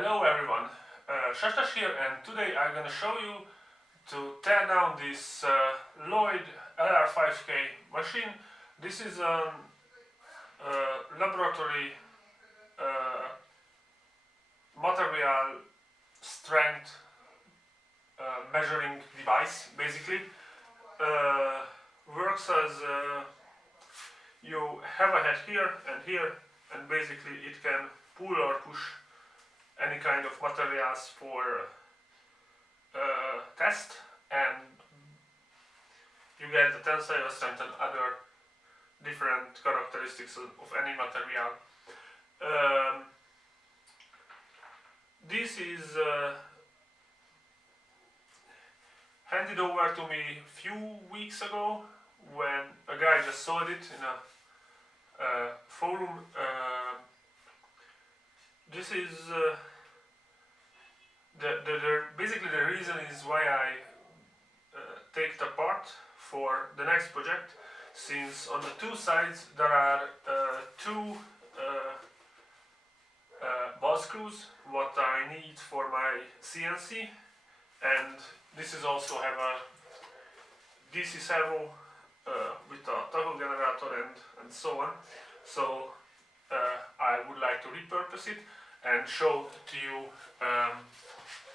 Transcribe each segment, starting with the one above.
Hello everyone, Shashtash here, and today I'm gonna show you to tear down this Lloyd LR5K machine. This is a laboratory material strength measuring device. Basically works as you have a head here and here, and basically it can pull or push any kind of materials for test, and you get the tensile strength and other different characteristics of any material. This is handed over to me a few weeks ago when a guy just sold it in a forum. This is basically the reason is why I take it apart for the next project, since on the two sides there are two ball screws what I need for my CNC, and this is also have a DC servo with a toggle generator and so on. So I would like to repurpose it and show to you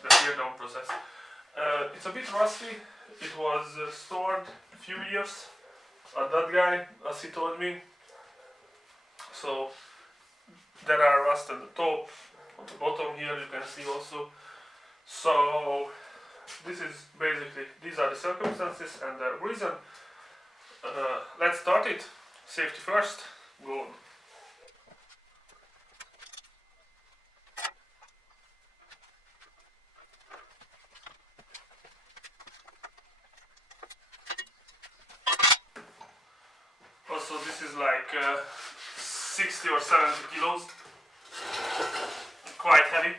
the teardown process. It's a bit rusty. It was stored a few years at that guy, as he told me. So there are rust on the top, on the bottom here you can see also. So this is basically, these are the circumstances and the reason. Let's start it. Safety first. Go on. Also, this is like 60 or 70 kilos, quite heavy.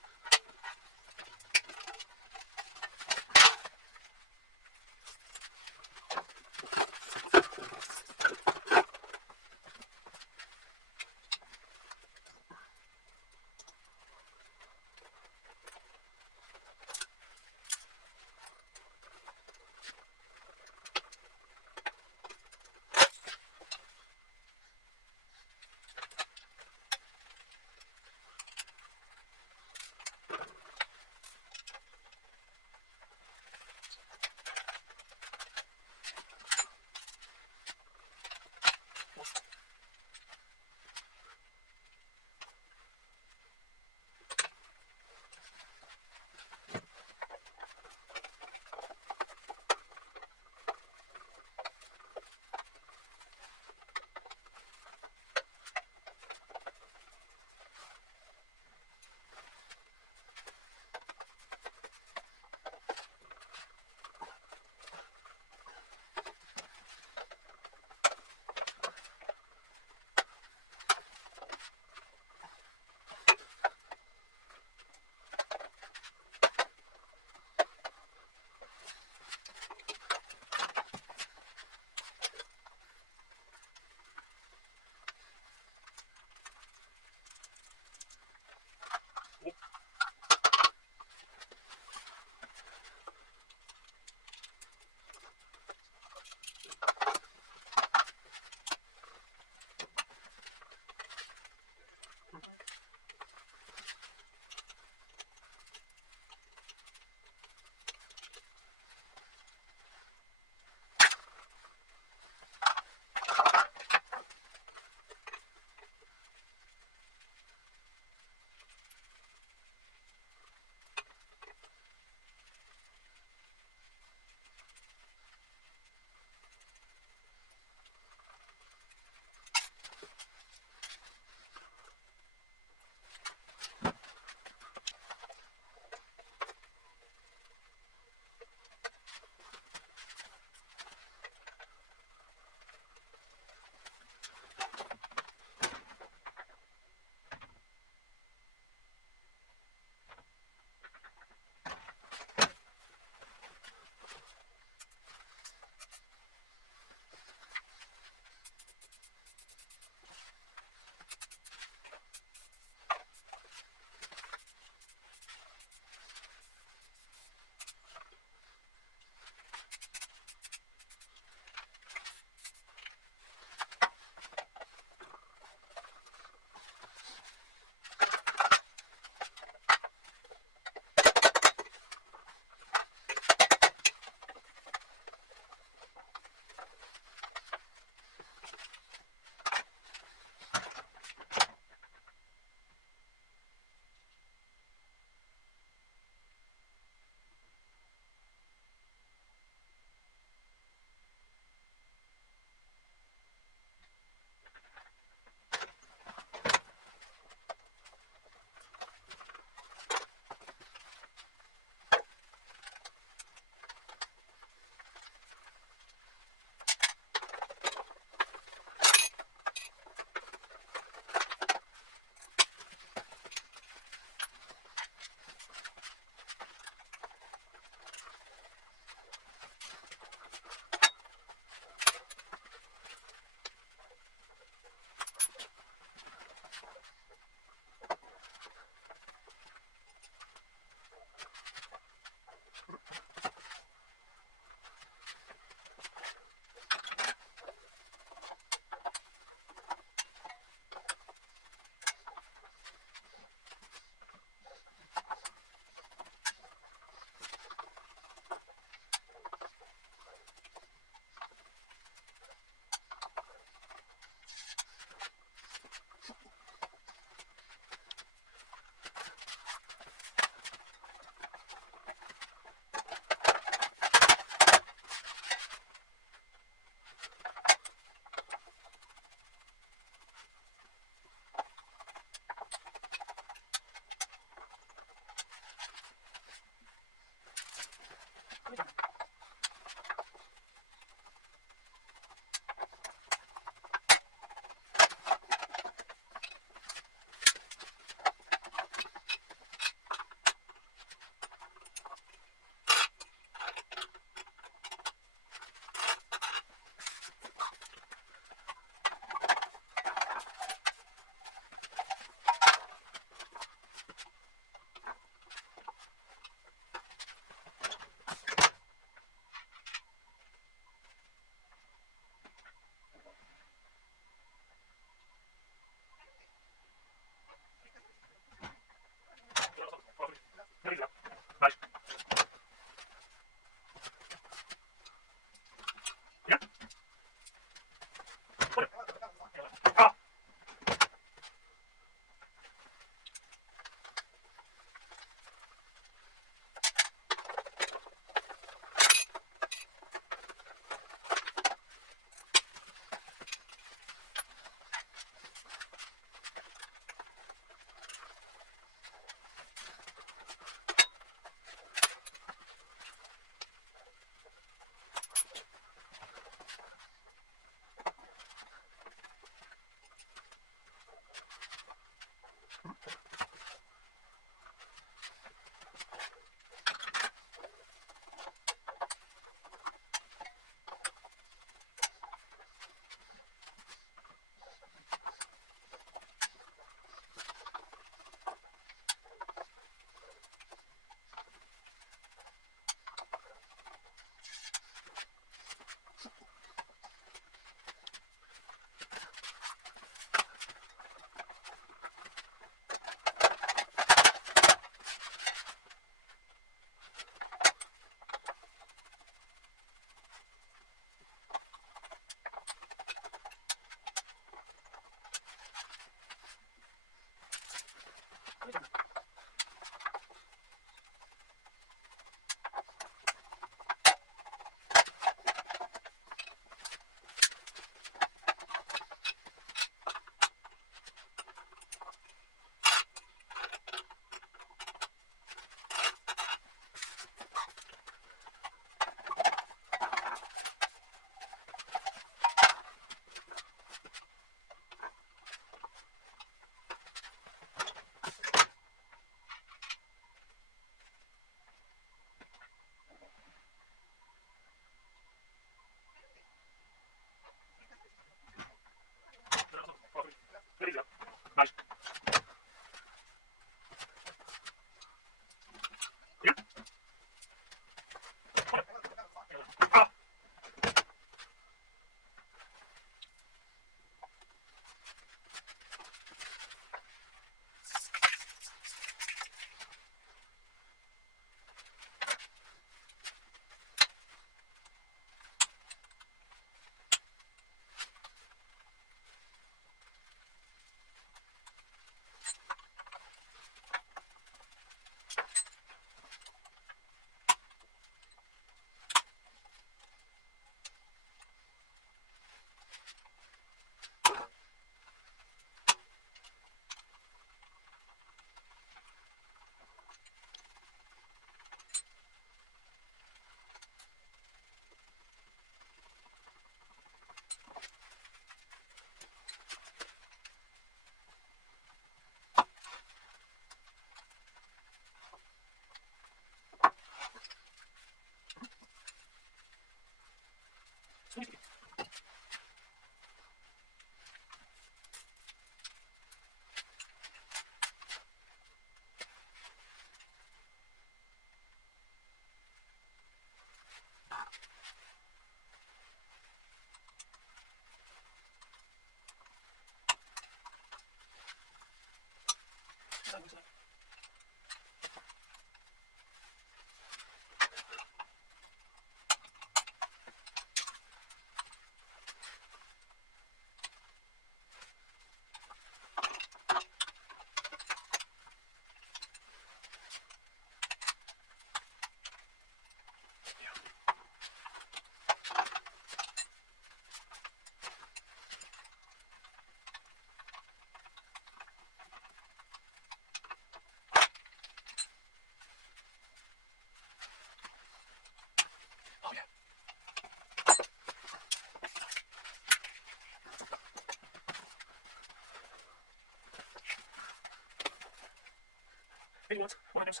One items.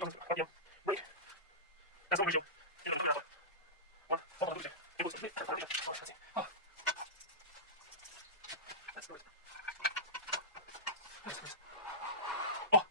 RPM. Break. That's no ratio. One. Hold on, losing. It was complete. Oh, let's see. Oh. That's good. That's good. Oh.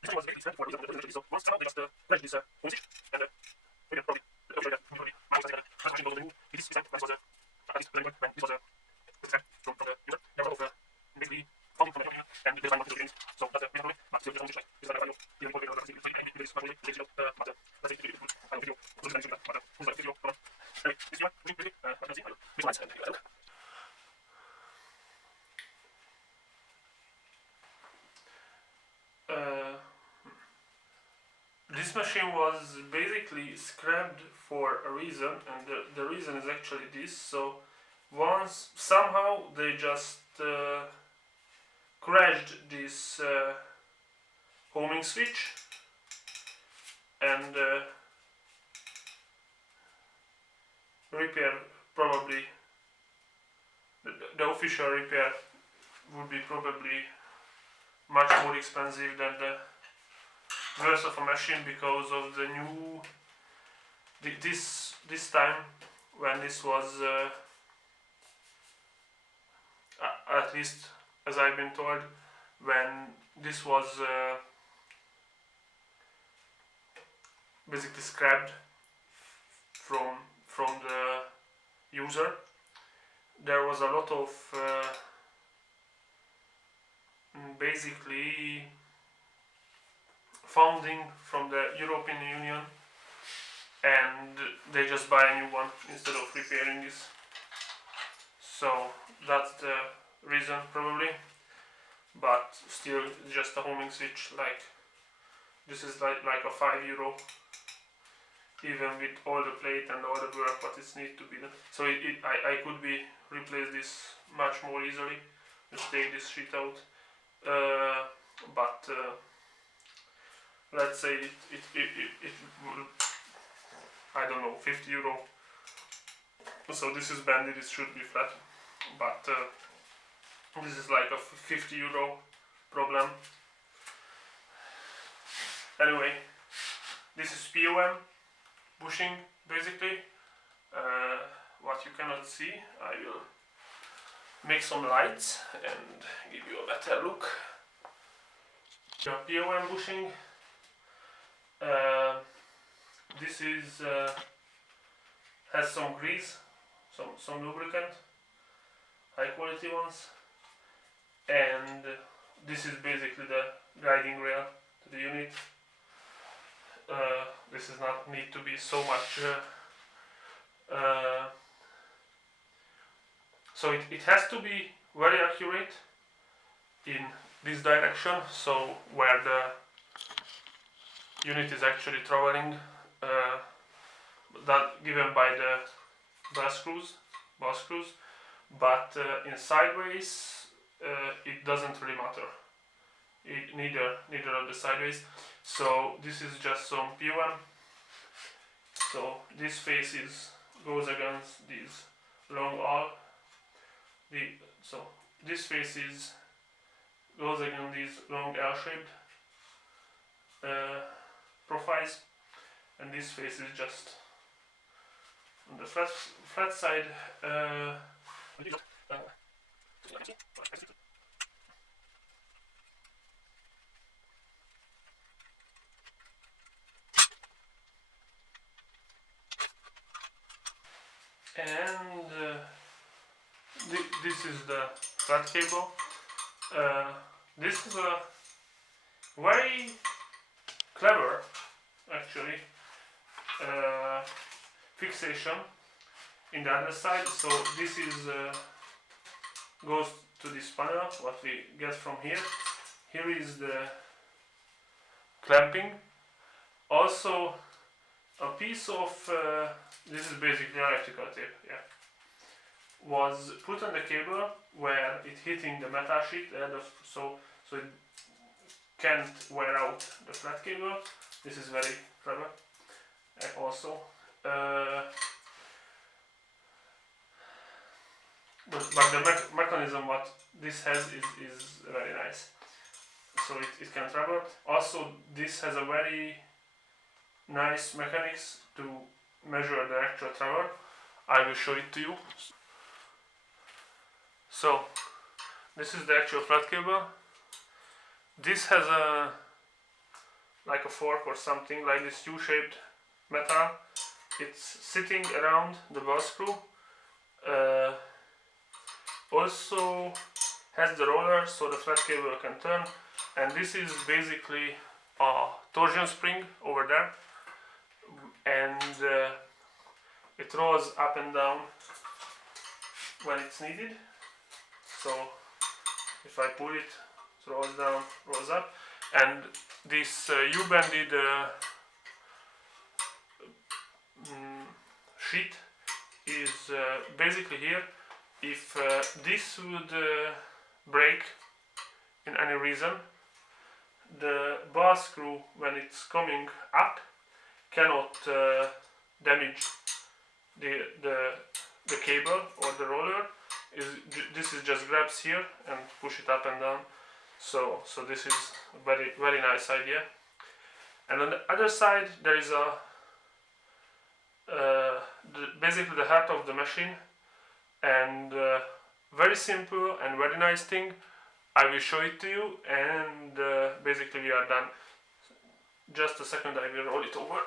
This was basically for the reason so once they just manage this music and maybe probably usually transmission goes in this is that was at least when this was from the user there was basically founding from the company and the design of the games so that's a main but still just like this is the value the important thing is this probably the video but that's it video so then but who's like video anyway this one really what is it this one's this machine was basically scrapped for a reason, and the reason is actually this. So once somehow they just crashed this homing switch, and repair probably the official repair would be probably much more expensive than the worse of a machine because of the new this time when this was at least as I've been told, when this was basically scrapped from the user, there was a lot of basically funding from the European Union, and they just buy a new one instead of repairing this. So that's the reason probably, but still it's just a homing switch. Like this is like a €5, even with all the plate and all the work what it needs to be done. So I could be replace this much more easily. Just take this sheet out, but let's say it will, I don't know, €50. So this is bended, it should be flat, but this is like a €50 problem. Anyway, this is POM bushing basically. What you cannot see, I will make some lights and give you a better look. POM bushing. This is has some grease, some lubricant, high quality ones, and this is basically the guiding rail to the unit. This is not need to be so much. So it has to be very accurate in this direction, so where the unit is actually traveling, that given by the ballscrews, but in sideways it doesn't really matter. Neither of the sideways. So this is just some POM. So this face goes against these long all. So this face goes against these long L-shaped profiles, and this face is just on the flat side. And this is the flat cable. This is a very clever, actually, fixation in the other side. So this is goes to this panel, what we get from here. Here is the clamping. Also a piece of this is basically electrical tape, yeah, was put on the cable where it hitting the metal sheet, so it can't wear out the flat cable. This is very clever also. But the mechanism what this has is very nice. So it can travel. Also this has a very nice mechanics to measure the actual travel. I will show it to you. So this is the actual flat cable. This has like a fork or something, like this U-shaped metal. It's sitting around the ball screw. Also has the roller so the flat cable can turn, and this is basically a torsion spring over there, and it rolls up and down when it's needed. So if I pull it, it rolls down, rolls up, and this U-bended sheet is basically here. If this would break in any reason, the ball screw, when it's coming up, cannot damage the cable or the roller. This is just grabs here and push it up and down. So this is a very nice idea. And on the other side there is basically the heart of the machine, and very simple and very nice thing. I will show it to you, and basically we are done. Just a second, I will roll it over.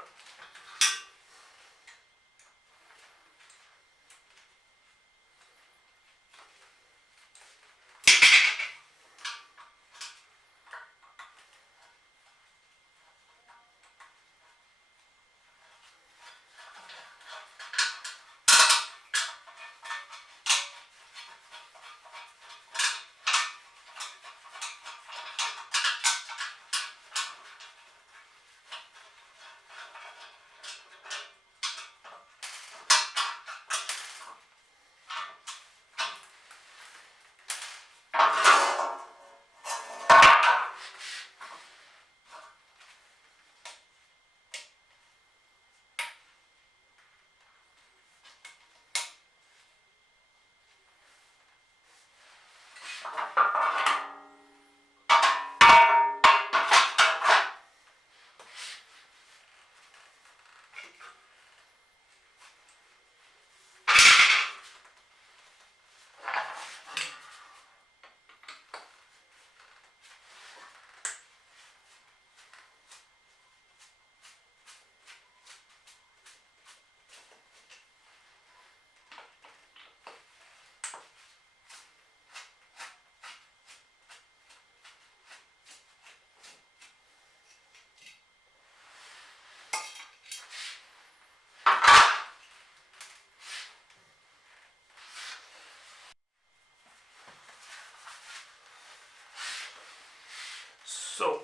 So,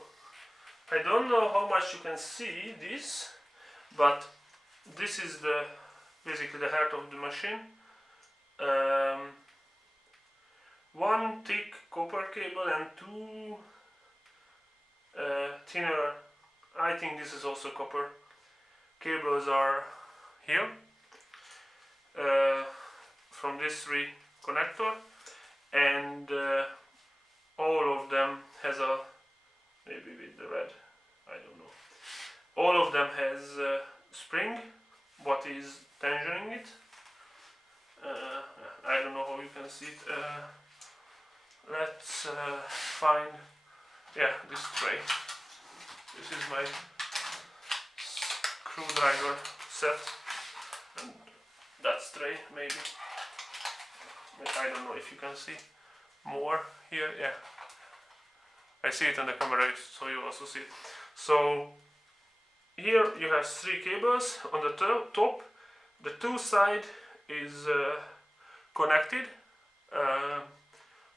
I don't know how much you can see this, but this is basically the heart of the machine. One thick copper cable and two thinner, I think this is also copper, cables are here from this three connector, and all of them has a, maybe with the red, I don't know. All of them has a spring, what is tensioning it. I don't know how you can see it. Let's find, yeah, this tray. This is my screwdriver set, and that's tray maybe. I don't know if you can see more here. Yeah, I see it on the camera, so you also see it. So here you have three cables on the top. The two side is connected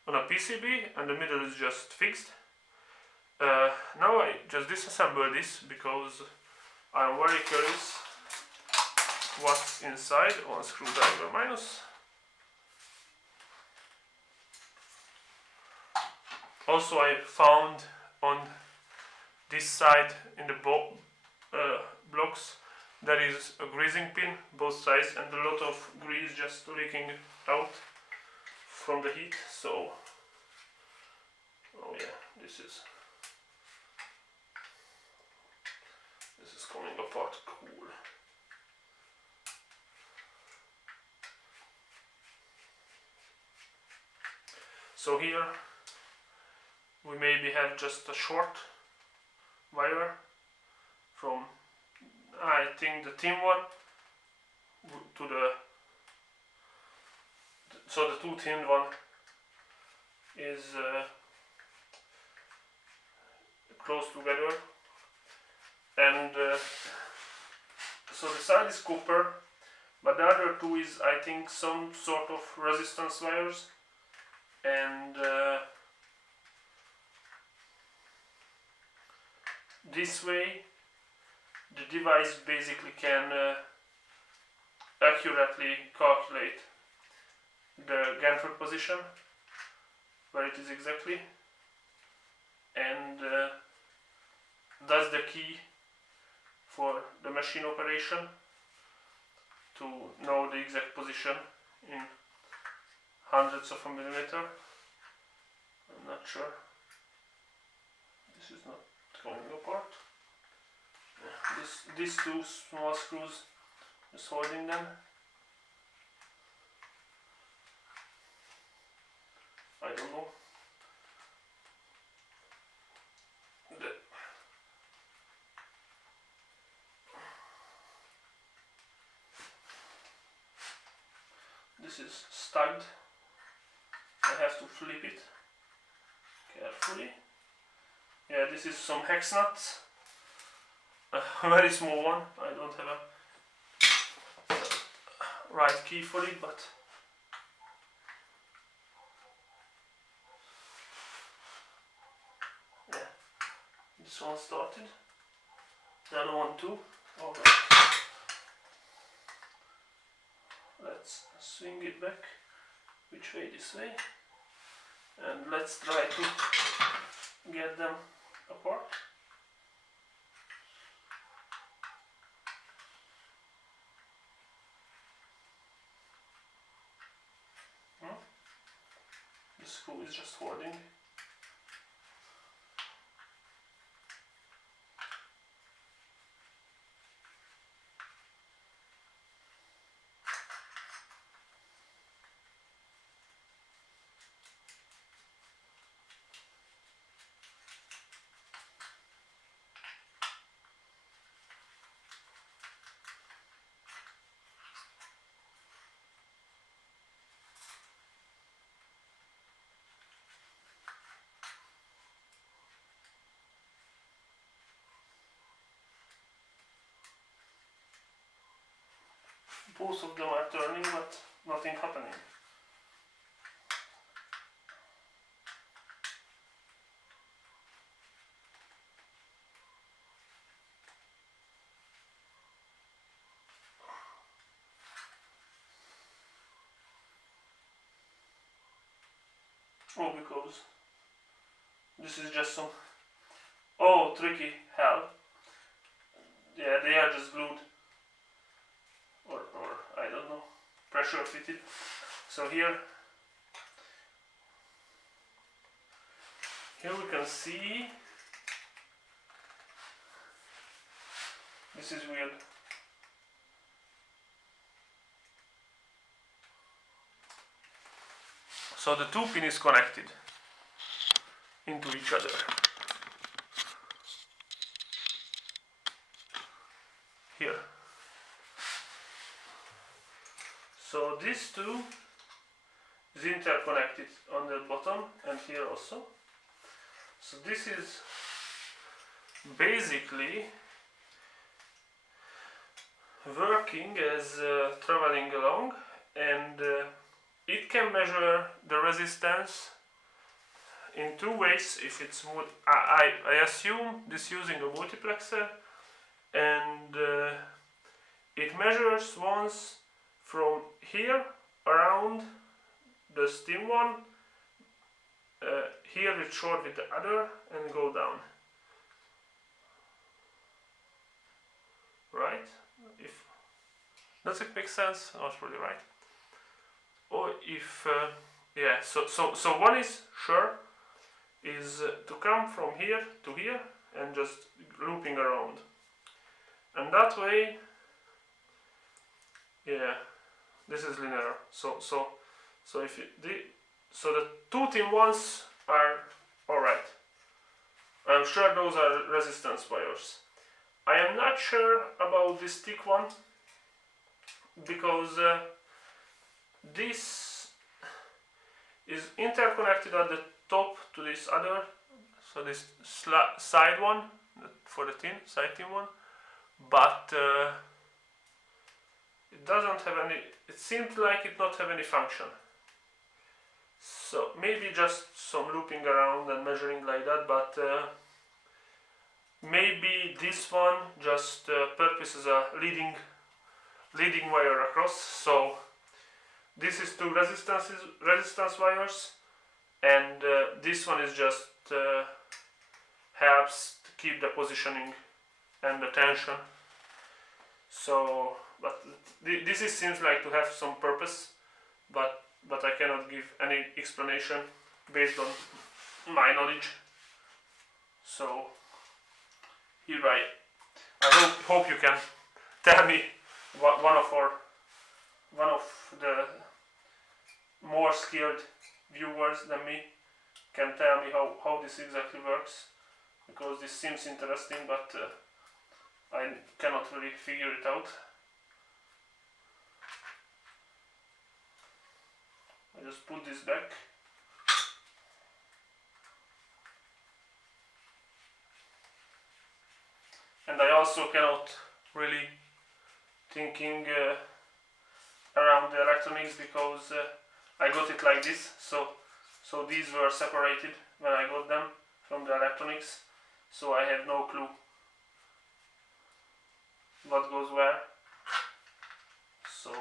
on a PCB, and the middle is just fixed. Now I just disassemble this because I'm very curious what's inside. One screwdriver minus. Also, I found on this side in the blocks there is a greasing pin, both sides, and a lot of grease just leaking out from the heat. So, oh yeah, this is coming apart. Cool. So here we maybe have just a short wire from, I think, the thin one to so the two thin one is close together, and so the side is copper, but the other two is, I think, some sort of resistance wires, and this way the device basically can accurately calculate the gantry position, where it is exactly, and that's the key for the machine operation, to know the exact position in hundredths of a millimeter. I'm not sure. This is not coming apart. these two small screws, just holding them. I don't know. This is stugged. I have to flip it carefully. Yeah, this is some hex nuts. A very small one. I don't have a right key for it, but yeah, this one started. The other one too. Alright. Let's swing it back. Which way? This way. And let's try to get them apart. The screw is just holding. Both of them are turning, but nothing happening. Oh, because this is just some tricky hell. Yeah, they are just glued. Or I don't know, pressure fitted. So here we can see, this is weird. So the two pin is connected into each other. Here. So these two is interconnected on the bottom and here also. So this is basically working as traveling along, and it can measure the resistance in two ways. If it's I assume this using a multiplexer, and it measures once from here around the stem one, here it's short with the other, and go down. Right? If does it make sense? Not really, right? Or if yeah, so one is sure is to come from here to here and just looping around, and that way, yeah, this is linear. So if so the two thin ones are alright. I'm sure those are resistance wires. I am not sure about this thick one, because this is interconnected at the top to this other, so this side one for the side thin one, but it doesn't have any, it seems like it not have any function. So maybe just some looping around and measuring like that, but maybe this one just purpose as a leading wire across. So this is two resistance wires, and this one is just helps to keep the positioning and the tension. So, but this seems like to have some purpose, but I cannot give any explanation based on my knowledge. So here I hope you can tell me what one of the more skilled viewers than me can tell me how this exactly works, because this seems interesting, but I cannot really figure it out. I just put this back. And I also cannot really thinking around the electronics, because I got it like this, so these were separated when I got them from the electronics, so I have no clue what goes where. So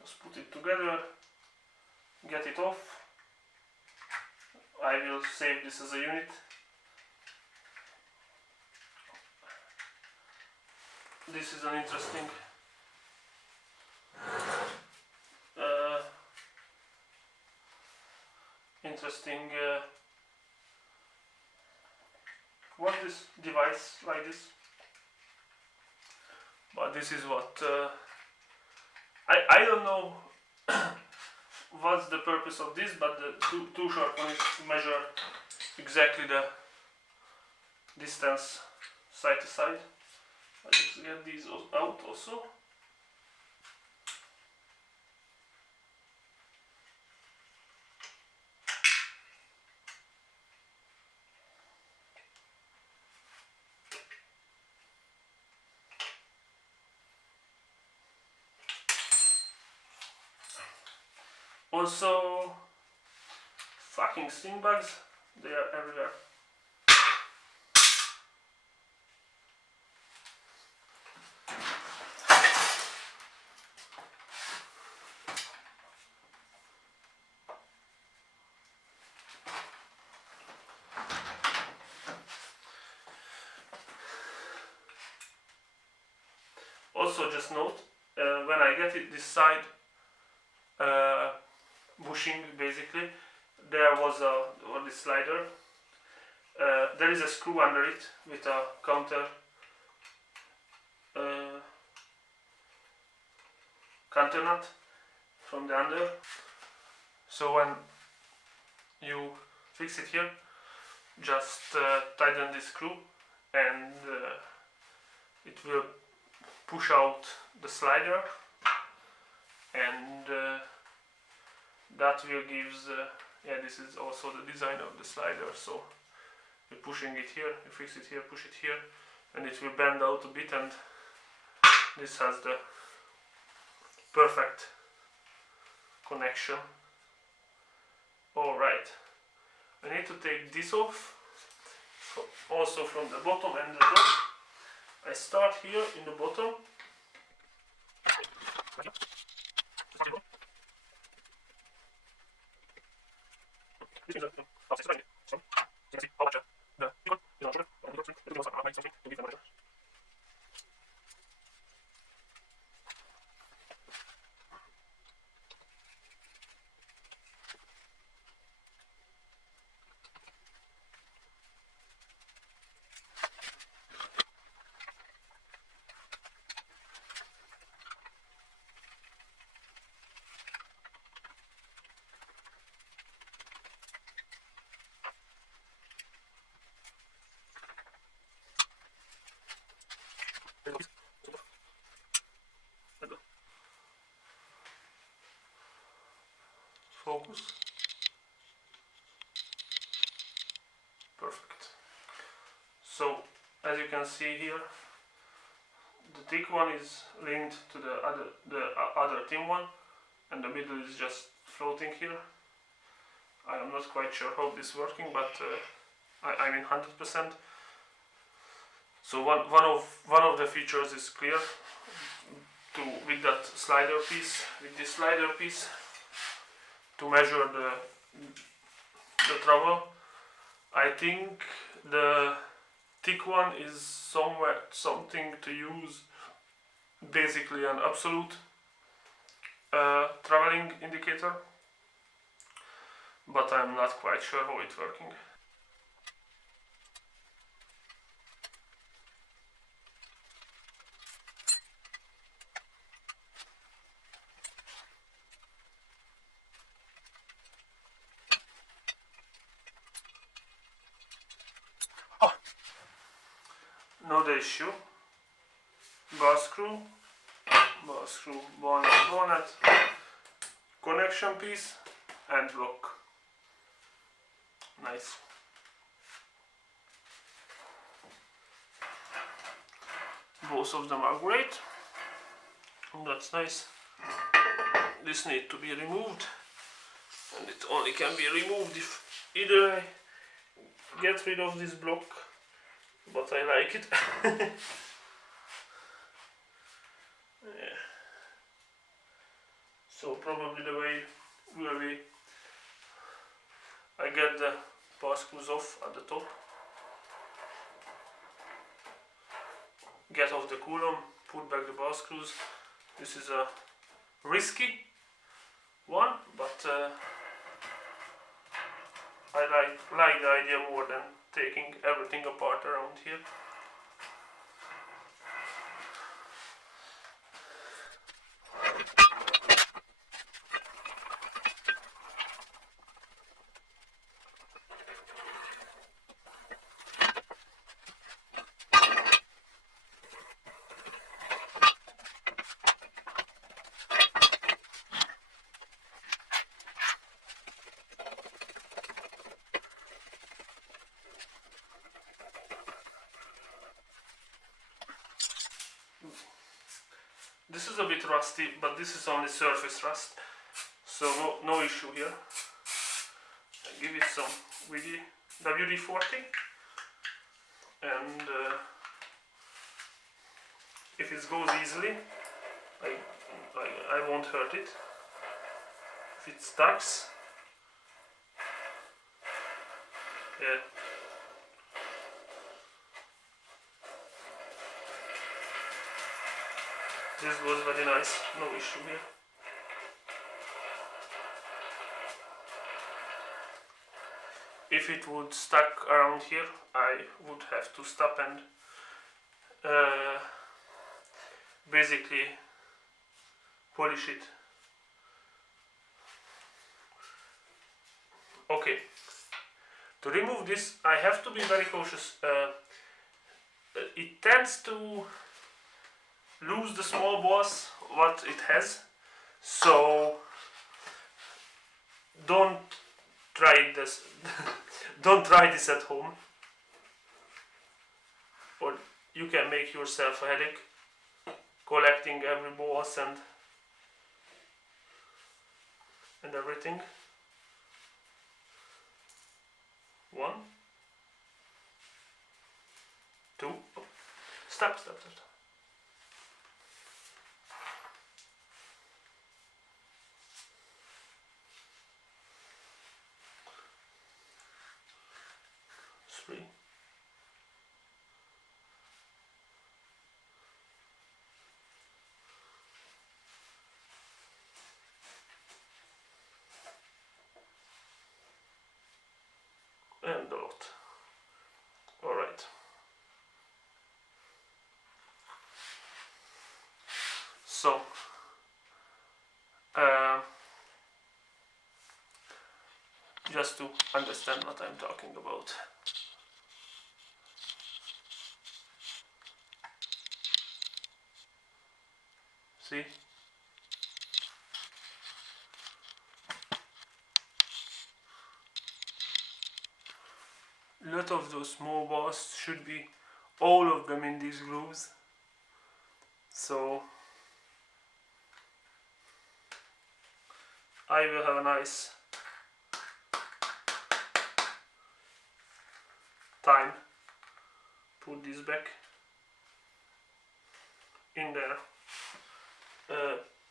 just put it together, get it off. I will save this as a unit. This is an interesting what this device like this, but this is what I don't know what's the purpose of this, but the too short one is to measure exactly the distance side to side. I just get these out also. Also, fucking sting bugs, they are everywhere. Also, just note, when I get it this side bushing, basically, there was this slider. There is a screw under it with a counter nut from the under. So when you fix it here, just tighten this screw and it will push out the slider, and that will gives this is also the design of the slider. So you're pushing it here, you fix it here, push it here, and it will bend out a bit, and this has the perfect connection. Alright, I need to take this off also from the bottom and the top. I start here in the bottom. Focus. Perfect. So as you can see here, the thick one is linked to the other thin one, and the middle is just floating here. I am not quite sure how this is working, but I mean 100%. So one of the features is clear. With that slider piece, with this slider piece, to measure the travel. I think the thick one is something to use, basically an absolute traveling indicator, but I'm not quite sure how it's working. Now the issue, ball screw, bonnet, connection piece and block. Nice. Both of them are great. That's nice. This needs to be removed, and it only can be removed if either I get rid of this block, but I like it. Yeah. So probably the way will be I get the ball screws off at the top, get off the coulomb, put back the ball screws. This is a risky one, but I like the idea more than taking everything apart around here. This is a bit rusty, but this is only surface rust, so no issue here. I give it some WD-40, and if it goes easily, I won't hurt it. If it stucks, yeah. This was very nice, no issue here. If it would stuck around here, I would have to stop and basically polish it. Okay, to remove this I have to be very cautious. It tends to lose the small balls what it has, so don't try this. Don't try this at home, or you can make yourself a headache collecting every balls and everything. 1, 2, stop. 3. And a lot. Alright. So just to understand what I'm talking about. See? A lot of those small balls should be all of them in these grooves. So I will have a nice time put this back in their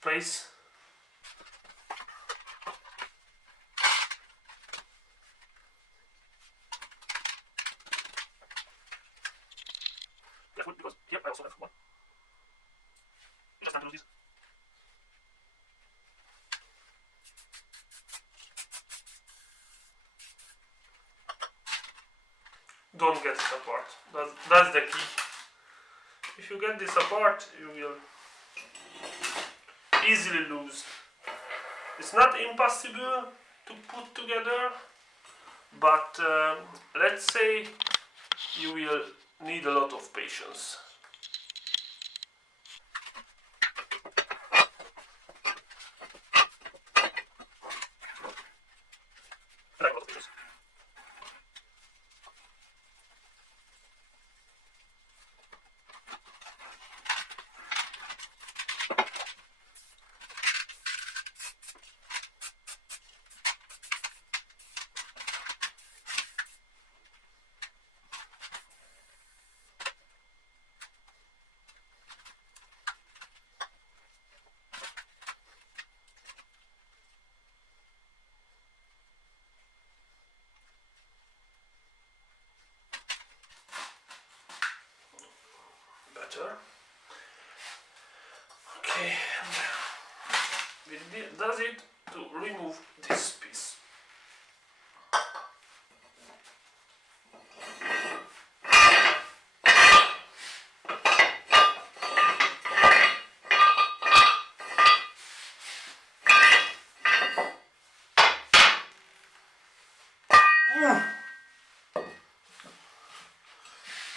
place. Careful, because here I also have one. You just can't lose this. don't get it apart. That's the key. If you get this apart, you will easily lose. It's not impossible to put together, but let's say you will need a lot of patience. Better. Okay, it does it to remove this piece.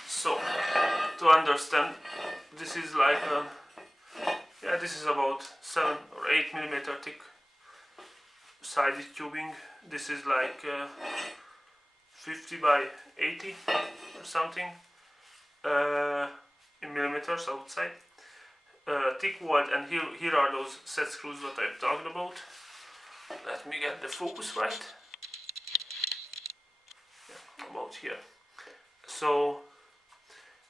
So, to understand, this is like this is about 7 or 8 millimeter thick sided tubing. This is like 50 by 80 or something in millimeters outside. Thick walled, and here are those set screws that I've talked about. Let me get the focus right. Yeah, about here. So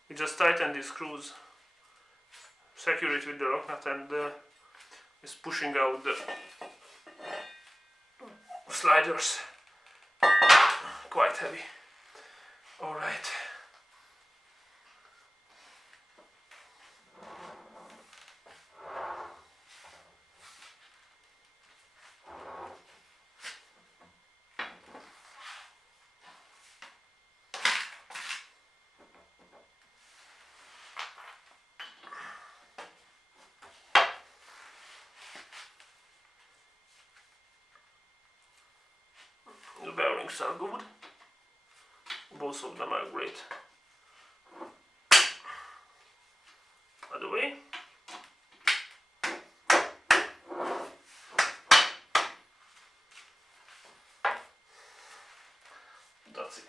you just tighten these screws, secure it with the lock nut, and is pushing out the sliders. Quite heavy. Alright. The bearings are good. Both of them are great. Other way. That's it.